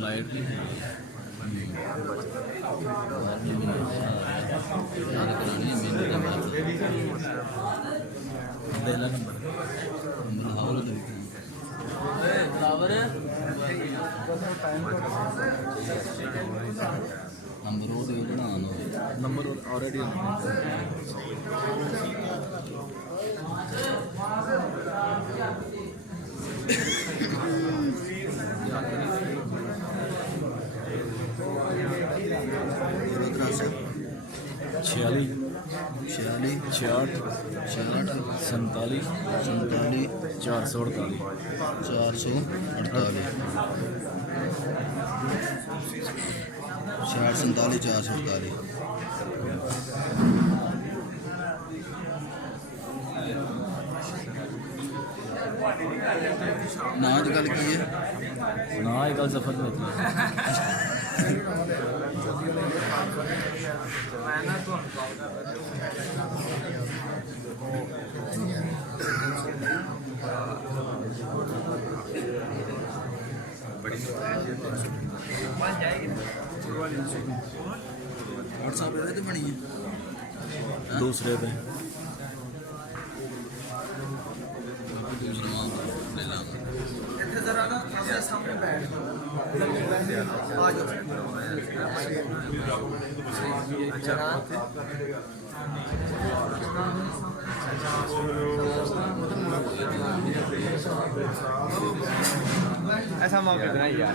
light भी है number वो नंबर ऑलरेडी छियाली 66 47 448 448 ना आज गल की है ना एक गल सफर में होती व्हाट्सएप पे बनी है दूसरे पे सामने बैठ ऐसा मौका देना यार